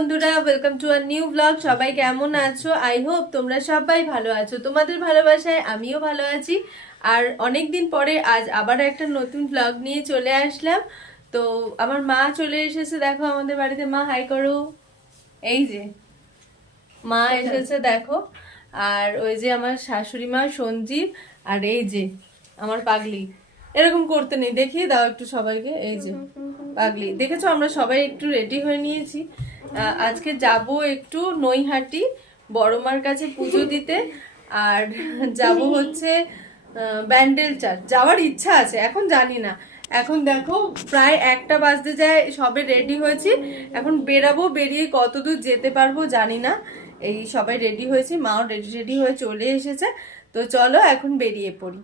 বন্ধুরা welcome to our new blog সবাই কেমন আছো? আই হোপ তোমরা সবাই ভালো আছো। তোমাদের ভালোবাসায় আমিও ভালো আছি। আর অনেক দিন পরে আজ আবার একটা নতুন ব্লগ নিয়ে চলে আসলাম। তো আমার মা চলে এসেছে, দেখো আমাদের বাড়িতে। মা হাই করো। এই যে, মা এসেছে, দেখো। আর ওই যে আমার শাশুড়ি মা, সঞ্জীব, আর এই যে আমার পাগলি। এরকম করতে নেই। দেখিয়ে দাও একটু সবাইকে। এই যে, পাগলি। দেখেছ, আমরা সবাই একটু রেডি হয়ে নিয়েছি। আজকে যাব একটু নৈহাটি, বড়মার কাছে পুজো দিতে। আর যাব হচ্ছে ব্যান্ডেল চার্চ যাওয়ার ইচ্ছা আছে, এখন জানি না। এখন দেখো, প্রায় একটা বাজতে যায়, সবে রেডি হয়েছি। এখন বেরাবো, বেরিয়ে কতদূর যেতে পারব জানি না। এই সবাই রেডি হয়েছি, মাও রেডি রেডি হয়ে চলে এসেছে। তো চলো, এখন বেরিয়ে পড়ি।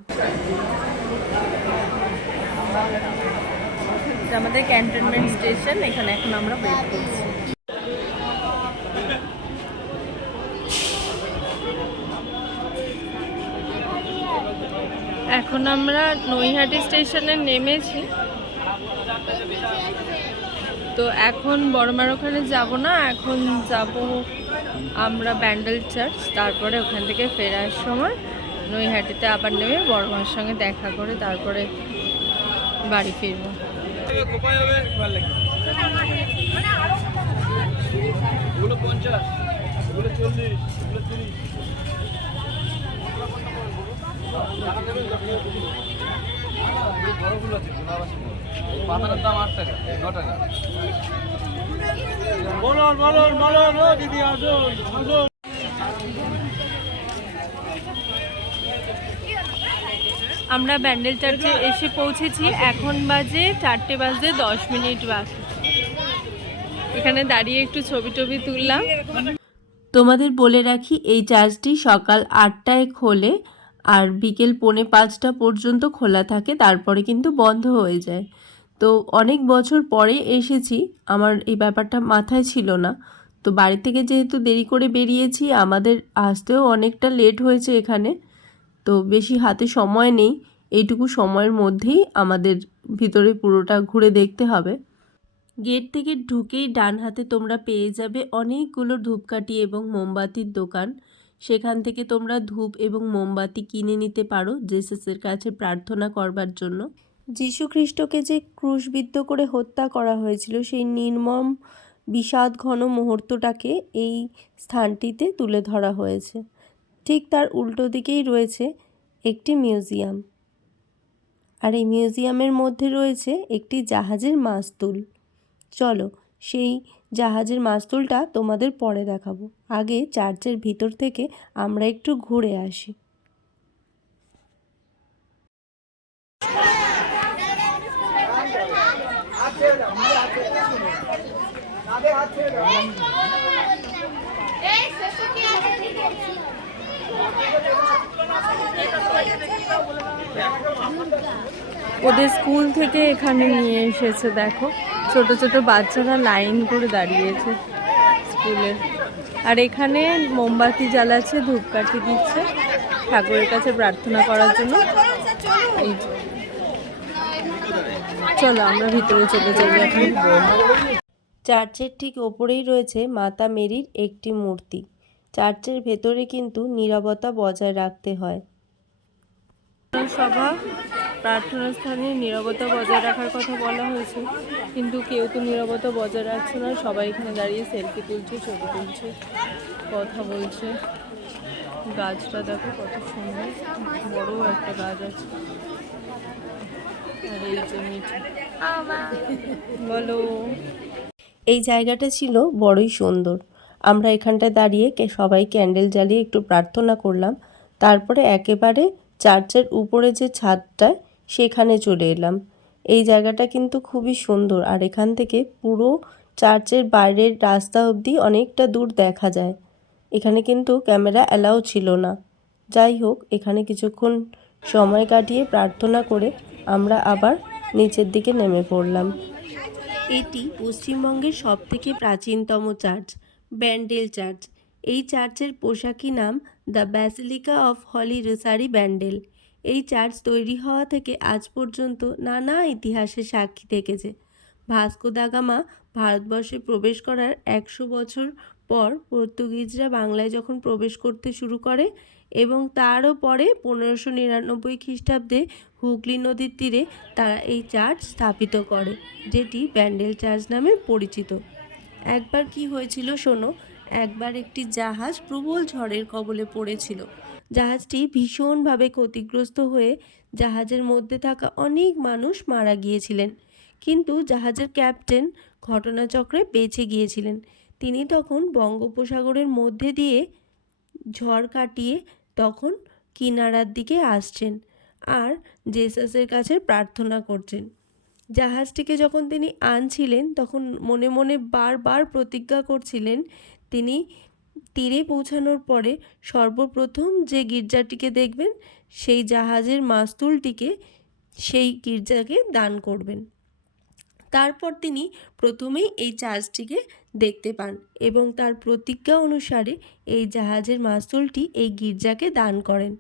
আমাদের ক্যান্টনমেন্ট স্টেশন এখানে এখন আমরা করছি এখন আমরা নৈহাটি স্টেশনে নেমেছি। তো এখন বড়মার ওখানে যাব না, এখন যাব আমরা ব্যান্ডেল চার্চ, তারপরে ওখান থেকে ফেরার সময় নৈহাটিতে আবার নেমে বড়মার সঙ্গে দেখা করে তারপরে বাড়ি ফিরবো। পঞ্চাশ চল্লিশ আমরা ব্যান্ডেল চার্চে এসে পৌঁছেছি। এখন বাজে চারটে বাজে দশ মিনিট বাকি। এখানে দাঁড়িয়ে একটু ছবি টবি তুললাম। তোমাদের বলে রাখি, এই চার্চটি সকাল আটটায় খোলে। আর বিকেল পৌনে পাঁচটা পর্যন্ত খোলা থাকে, তারপরে কিন্তু বন্ধ হয়ে যায়। তো অনেক বছর পরে এসেছি, আমার এই ব্যাপারটা মাথায় ছিল না। তো বাড়ি থেকে যেহেতু দেরি করে বেরিয়েছি, আমাদের আসতেও অনেকটা লেট হয়েছে এখানে। তো বেশি হাতে সময় নেই, এইটুকু সময়ের মধ্যেই আমাদের ভিতরে পুরোটা ঘুরে দেখতে হবে। গেট থেকে ঢুকেই ডান হাতে তোমরা পেয়ে যাবে অনেকগুলো ধূপকাঠি এবং মোমবাতির দোকান। সেখান থেকে তোমরা ধূপ এবং মোমবাতি কিনে নিতে পারো জেসাসের কাছে প্রার্থনা করবার জন্য। যীশু খ্রিস্টকে যে ক্রুশবিদ্ধ করে হত্যা করা হয়েছিল, সেই নির্মম, বিষাদ ঘন মুহূর্তটাকে এই স্থানটিতে তুলে ধরা হয়েছে। ঠিক তার উল্টো দিকেই রয়েছে একটি মিউজিয়াম। আর এই মিউজিয়ামের মধ্যে রয়েছে একটি জাহাজের মাস্তুল। চলো সেই জাহাজের মাস্তুলটা তোমাদের পরে দেখাবো। আগে চার্চের ভিতর থেকে আমরা একটু ঘুরে আসি। ওদের স্কুল থেকে এখানে নিয়ে এসেছে, দেখো। ছোট ছোট বাচ্চারা লাইন করে দাঁড়িয়েছে স্কুলের আর এখানে মোমবাতি জ্বালাচ্ছে, ধূপকাঠি দিচ্ছে ঠাকুরের কাছে প্রার্থনা করার জন্য। চলো আমরা ভিতরে চলে যাই এখন। চার্চের ঠিক ওপরেই রয়েছে মাতা মেরির একটি মূর্তি। চার্চের ভেতরে কিন্তু নীরবতা বজায় রাখতে হয়। সভা প্রার্থনা স্থানে নীরবতা বজায় রাখার কথা বলা হয়েছে। কিন্তু কেউ তো নীরবতা বজায় রাখছে না, সবাই এখানে দাঁড়িয়ে সেলফি তুলছে, ছবি তুলছে, কথা বলছে। গাছটা দেখো কত সুন্দর, বড় একটা গাছ আছে। এই বলো। এই জায়গাটা ছিল বড়ই সুন্দর। আমরা এখানটায় দাঁড়িয়ে সবাই ক্যান্ডেল জ্বালিয়ে একটু প্রার্থনা করলাম। তারপরে একেবারে চার্চের উপরে যে ছাদটায় সেখানে চলে এলাম। এই জায়গাটা কিন্তু খুবই সুন্দর আর এখান থেকে পুরো চার্চের বাইরের রাস্তা অবধি অনেকটা দূর দেখা যায়। এখানে কিন্তু ক্যামেরা অ্যালাউ ছিল না। যাই হোক, এখানে কিছুক্ষণ সময় কাটিয়ে প্রার্থনা করে আমরা আবার নিচের দিকে নেমে পড়লাম। এটি পশ্চিমবঙ্গের সবথেকে প্রাচীনতম চার্চ, ব্যান্ডেল চার্চ। এই চার্চের পোশাকি নাম the basilica of holy rosary Bandel. এই চার্চ তৈরি হওয়া থেকে আজ পর্যন্ত নানা ইতিহাসের সাক্ষী থেকেছে। ভাস্কো দা গামা ভারতবর্ষে প্রবেশ করার একশো বছর পর পর্তুগিজরা বাংলায় যখন প্রবেশ করতে শুরু করে এবং তারও পরে পনেরোশো নিরানব্বই খ্রিস্টাব্দে হুগলি নদীর তীরে তারা এই চার্চ স্থাপিত করে, যেটি ব্যান্ডেল চার্চ নামে পরিচিত। একবার কি হয়েছিল শোনো, একবার একটি জাহাজ প্রবল ঝড়ের কবলে পড়েছিল। জাহাজটি ভীষণভাবে ক্ষতিগ্রস্ত হয়ে জাহাজের মধ্যে থাকা অনেক মানুষ মারা গিয়েছিলেন। কিন্তু জাহাজের ক্যাপ্টেন ঘটনাচক্রে বেঁচে গিয়েছিলেন। তিনি তখন বঙ্গোপসাগরের মধ্যে দিয়ে ঝড় কাটিয়ে তখন কিনারার দিকে আসছেন আর জেসাসের কাছে প্রার্থনা করছেন। জাহাজটিকে যখন তিনি আনছিলেন, তখন মনে মনে বারবার প্রতিজ্ঞা করছিলেন, তিনি তীরে পৌঁছানোর পরে সর্বপ্রথম যে গির্জাটিকে দেখবেন, সেই জাহাজের মাস্তুলটিকে সেই গির্জাকে দান করবেন। তারপর তিনি প্রথমেই এই চার্চটিকে দেখতে পান এবং তার প্রতিজ্ঞা অনুসারে এই জাহাজের মাস্তুলটি এই গির্জাকে দান করেন।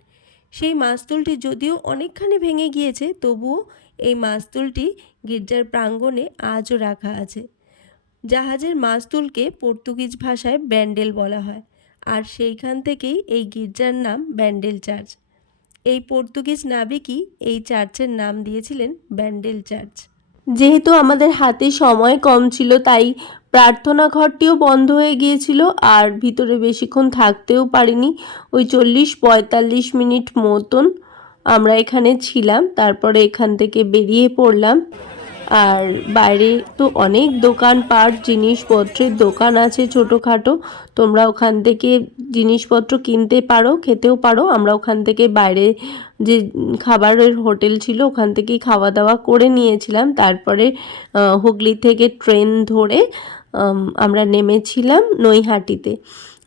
সেই মাস্তুলটি যদিও অনেকখানি ভেঙে গিয়েছে, তবুও এই মাস্তুলটি গির্জার প্রাঙ্গণে আজও রাখা আছে। জাহাজের মাস্তুলকে পর্তুগিজ ভাষায় ব্যান্ডেল বলা হয়। আর সেইখান থেকেই এই গির্জার নাম ব্যান্ডেল চার্চ। এই পর্তুগিজ নাবিকই এই চার্চের নাম দিয়েছিলেন ব্যান্ডেল চার্চ। যেহেতু আমাদের হাতে সময় কম ছিল, তাই প্রার্থনা ঘরটিও বন্ধ হয়ে গিয়েছিল আর ভিতরে বেশিক্ষণ থাকতেও পারিনি। ওই চল্লিশ পঁয়তাল্লিশ মিনিট মতন আমরা এখানে ছিলাম, তারপরে এখান থেকে বেরিয়ে পড়লাম। আর বাইরে তো অনেক দোকানপাট, জিনিসপত্রের দোকান আছে ছোটোখাটো। তোমরা ওখান থেকে জিনিসপত্র কিনতে পারো, খেতেও পারো। আমরা ওখান থেকে বাইরে যে খাবারের হোটেল ছিল, ওখান থেকেই খাওয়া দাওয়া করে নিয়েছিলাম। তারপরে হুগলি থেকে ট্রেন ধরে আমরা নেমেছিলাম নৈহাটিতে।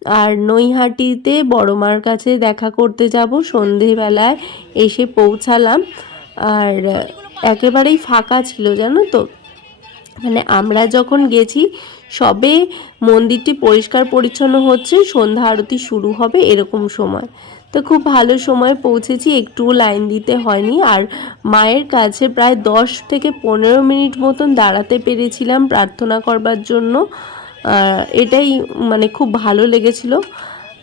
আর নৈহাটিতে বড় মার কাছে দেখা করতে যাব। সন্ধেবেলায় এসে পৌঁছালাম। আর একেবারেই ফাঁকা ছিল, জানো তো? মানে আমরা যখন গেছি, সবে মন্দিরটি পরিষ্কার পরিচ্ছন্ন হচ্ছে, সন্ধ্যা আরতি শুরু হবে এরকম সময়। তো খুব ভালো সময় পৌঁছেছি, একটুও লাইন দিতে হয়নি। আর মায়ের কাছে প্রায় দশ থেকে পনেরো মিনিট মতন দাঁড়াতে পেরেছিলাম প্রার্থনা করবার জন্য। এটাই মানে খুব ভালো লেগেছিল।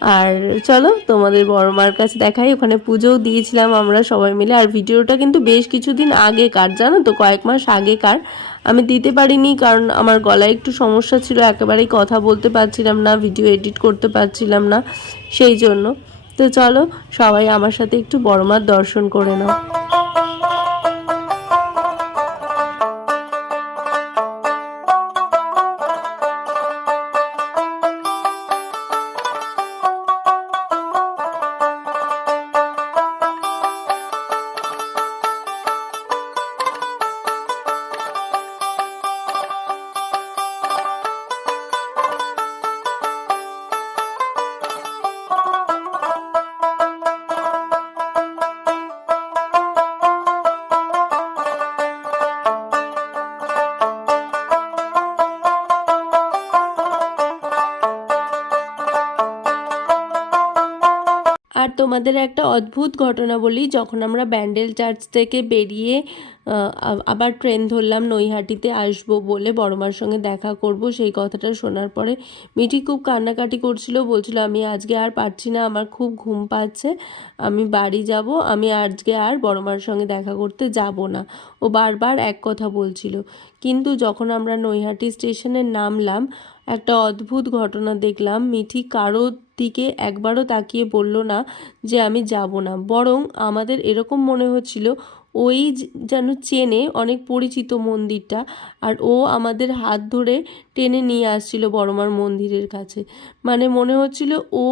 আর চলো তোমাদের বড় মার কাছে দেখাই। ওখানে পুজোও দিয়েছিলাম আমরা সবাই মিলে। আর ভিডিওটা কিন্তু বেশ কিছুদিন আগেকার, জানো তো? কয়েক মাস আগেকার। আমি দিতে পারিনি কারণ আমার গলায় একটু সমস্যা ছিল, একেবারেই কথা বলতে পারছিলাম না, ভিডিও এডিট করতে পারছিলাম না, সেই জন্য। তো চলো সবাই আমার সাথে একটু বড় মার দর্শন করে নাও। তোমাদের একটা অদ্ভুত ঘটনা বলি যখন আমরা ব্যান্ডেল চার্চ থেকে বেরিয়ে আবার ট্রেন ধরলাম, নৈহাটিতে আসব বলে বড়মার সঙ্গে দেখা করব। সেই কথাটা শোনার পরে মিঠি খুব কান্নাকাটি করছিল, বলছিল, আমি আজকে আর পারছি না, আমার খুব ঘুম পাচ্ছে, আমি বাড়ি যাব, আমি আজকে আর বড়মার সঙ্গে দেখা করতে যাব না। ও বারবার এক কথা বলছিল। কিন্তু যখন আমরা নৈহাটি স্টেশনে নামলাম, একটা অদ্ভুত ঘটনা দেখলাম। মিঠি কারোর দিকে একবারও তাকিয়ে বলল না যে, আমি যাব না। বরং আমাদের এরকম মনে হচ্ছিল ওই যেন চেনে অনেক পরিচিত মন্দিরটা। আর ও আমাদের হাত ধরে টেনে নিয়ে আসছিল বড়মার মন্দিরের কাছে। মানে মনে হচ্ছিল ও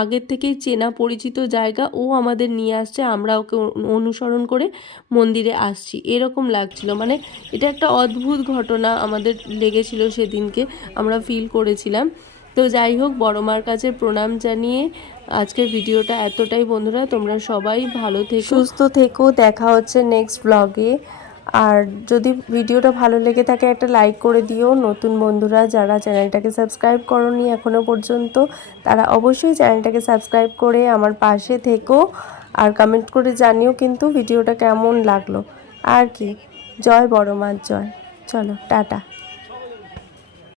আগের থেকেই চেনা পরিচিত জায়গা, ও আমাদের নিয়ে আসছে, আমরা ওকে অনুসরণ করে মন্দিরে আসছি। এরকম লাগছিল। মানে এটা একটা অদ্ভুত ঘটনা আমাদের লেগেছিল সেদিনকে, আমরা ফিল করেছিলাম। তো যাই হোক, বড় মার কাছে প্রণাম জানিয়ে আজকের ভিডিওটা এতটাই। বন্ধুরা, তোমরা সবাই ভালো থেকো। সুস্থ থেকো। দেখা হচ্ছে নেক্সট ব্লগে আর যদি ভিডিওটা ভালো লেগে থাকে, একটা লাইক করে দিও। নতুন বন্ধুরা, যারা চ্যানেলটাকে সাবস্ক্রাইব করনি এখনও পর্যন্ত, তারা অবশ্যই চ্যানেলটাকে সাবস্ক্রাইব করে আমার পাশে থেকো। আর কমেন্ট করে জানিও কিন্তু ভিডিওটা কেমন লাগল। আর কি, জয় বড় মার, জয়। চলো, টাটা।